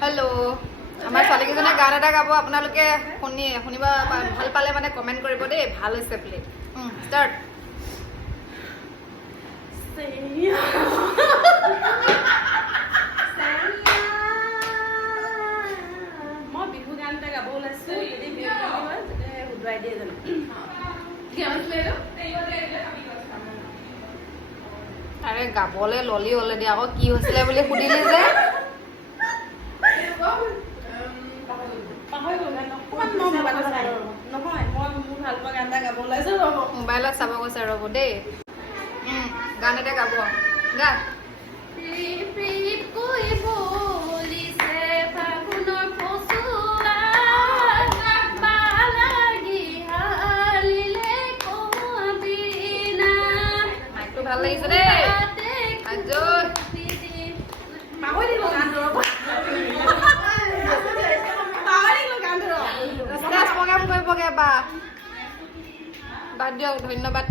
hello' আমাৰ ছোৱালীকেইজনে গান এটা গাব আপোনালোকে শুনিব ভাল পালে মানে কমেণ্ট কৰিব দেই ভাল হৈছে বুলি ষ্টাৰ্ট মই বিহু গান এটা গাব ওলাইছো যদি বিহু হয় উদুৱাই দিয়ে জানো আৰে গাবলৈ ললি অলৰেডি আকৌ কি হৈছিলে বুলি সুধিলি যে মোবাইলত চাব গৈছে ৰ'ব দেই গান এটা গাব গা মাইকটো ভাল লাগিছে দেই প্ৰগ্ৰাম কৰিবগে বা বাদ দিয়ক ধন্যবাদ